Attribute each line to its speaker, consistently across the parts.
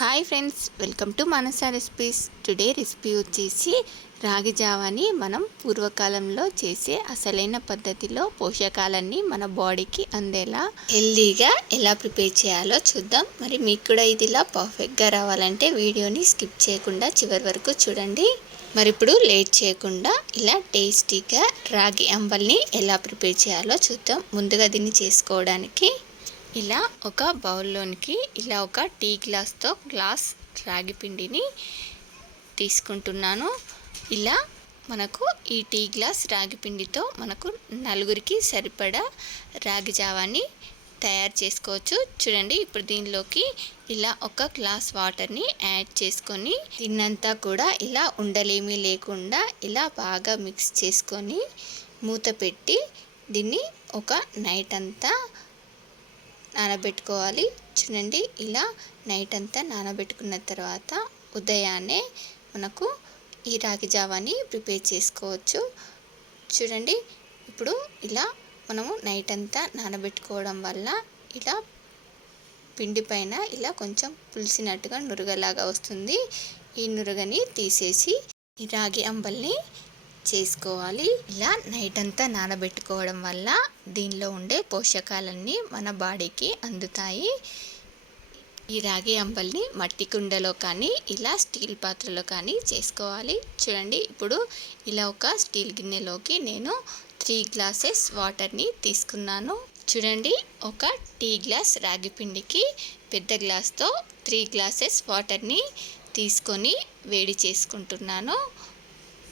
Speaker 1: Hi friends welcome to Manasa recipes today recipe వచ్చేసి రాగి జావాని మనం పూర్వకాలంలో చేసే అసలైన పద్ధతిలో పోషకాలన్నీ మన బాడీకి అందేలా హెల్దీగా ఎలా ప్రిపేర్ చేయాలో చూద్దాం. మరి మీకు కూడా ఇది ఇలా పర్ఫెక్ట్గా రావాలంటే వీడియోని స్కిప్ చేయకుండా చివరి వరకు చూడండి. మరి ఇప్పుడు లేట్ చేయకుండా ఇలా టేస్టీగా రాగి అంబల్ని ఎలా ప్రిపేర్ చేయాలో చూద్దాం. ముందుగా దీన్ని చేసుకోవడానికి ఇలా ఒక బౌల్లోనికి ఇలా ఒక టీ గ్లాస్తో గ్లాస్ రాగి పిండిని తీసుకుంటున్నాను. ఇలా మనకు ఈ టీ గ్లాస్ రాగి పిండితో మనకు నలుగురికి సరిపడా రాగి జావాని తయారు చేసుకోవచ్చు. చూడండి ఇప్పుడు దీనిలోకి ఇలా ఒక గ్లాస్ వాటర్ని యాడ్ చేసుకొని దీన్నంతా కూడా ఇలా ఉండలేమీ లేకుండా ఇలా బాగా మిక్స్ చేసుకొని మూత పెట్టి దీన్ని ఒక నైట్ అంతా నానబెట్టుకోవాలి. చూడండి ఇలా నైట్ అంతా నానబెట్టుకున్న తర్వాత ఉదయాన్నే మనకు ఈ రాగి జావాని ప్రిపేర్ చేసుకోవచ్చు. చూడండి ఇప్పుడు ఇలా మనము నైట్ అంతా నానబెట్టుకోవడం వల్ల ఇలా పిండి పైన ఇలా కొంచెం పులిసినట్టుగా నురగలాగా వస్తుంది. ఈ నురగని తీసేసి ఈ రాగి అంబల్ని చేసుకోవాలి. ఇలా నైట్ అంతా నానబెట్టుకోవడం వల్ల దీనిలో ఉండే పోషకాలన్నీ మన బాడీకి అందుతాయి. ఈ రాగి అంబల్ని మట్టి కుండలో కానీ ఇలా స్టీల్ పాత్రలో కానీ చేసుకోవాలి. చూడండి ఇప్పుడు ఇలా ఒక స్టీల్ గిన్నెలోకి నేను త్రీ గ్లాసెస్ వాటర్ని తీసుకున్నాను. చూడండి ఒక టీ గ్లాస్ రాగి పిండికి పెద్ద గ్లాస్తో త్రీ గ్లాసెస్ వాటర్ని తీసుకొని వేడి చేసుకుంటున్నాను.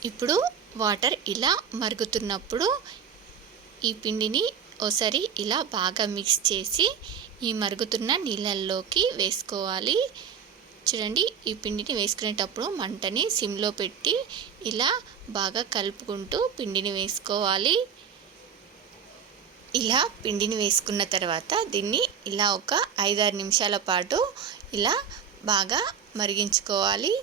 Speaker 1: ఇప్పుడు వాటర్ ఇలా మరుగుతున్నప్పుడు ఈ పిండిని ఒకసారి ఇలా బాగా మిక్స్ చేసి ఈ మరుగుతున్న నీళ్ళల్లోకి వేసుకోవాలి. చూడండి ఈ పిండిని వేసుకునేటప్పుడు మంటని సిమ్లో పెట్టి ఇలా బాగా కలుపుకుంటూ పిండిని వేసుకోవాలి. ఇలా పిండిని వేసుకున్న తర్వాత దీన్ని ఇలా ఒక ఐదారు నిమిషాల పాటు ఇలా బాగా మరిగించుకోవాలి.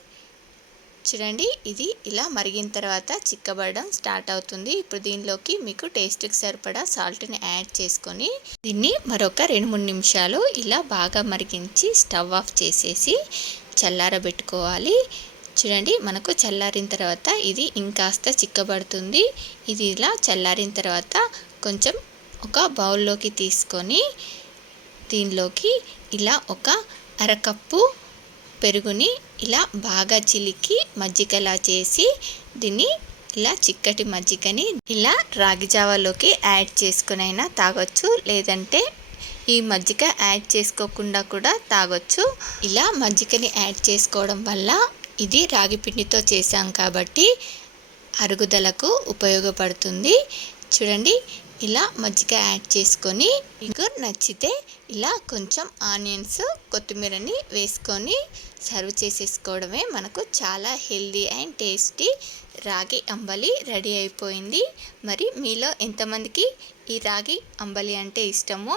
Speaker 1: చూడండి ఇది ఇలా మరిగిన తర్వాత చిక్కబడడం స్టార్ట్ అవుతుంది. ఇప్పుడు దీనిలోకి మీకు టేస్ట్కి సరిపడా సాల్ట్ని యాడ్ చేసుకొని దీన్ని మరొక రెండు మూడు నిమిషాలు ఇలా బాగా మరిగించి స్టవ్ ఆఫ్ చేసేసి చల్లారబెట్టుకోవాలి. చూడండి మనకు చల్లారిన తర్వాత ఇది ఇంకాస్త చిక్కబడుతుంది. ఇది ఇలా చల్లారిన తర్వాత కొంచెం ఒక బౌల్లోకి తీసుకొని దీనిలోకి ఇలా ఒక అరకప్పు పెరుగుని ఇలా బాగా చిలికి మజ్జిగలా చేసి దీన్ని ఇలా చిక్కటి మజ్జిగని ఇలా రాగి జావాలోకి యాడ్ చేసుకునైనా తాగొచ్చు. లేదంటే ఈ మజ్జిగ యాడ్ చేసుకోకుండా కూడా తాగొచ్చు. ఇలా మజ్జిగని యాడ్ చేసుకోవడం వల్ల ఇది రాగి పిండితో చేసాం కాబట్టి అరుగుదలకు ఉపయోగపడుతుంది. చూడండి ఇలా మజ్జిగ యాడ్ చేసుకొని మీకు నచ్చితే ఇలా కొంచెం ఆనియన్స్ కొత్తిమీరని వేసుకొని సర్వ్ చేసేసుకోవడమే మనకు చాలా హెల్దీ అండ్ టేస్టీ రాగి అంబలి రెడీ అయిపోయింది. మరి మీలో ఎంతమందికి ఈ రాగి అంబలి అంటే ఇష్టమో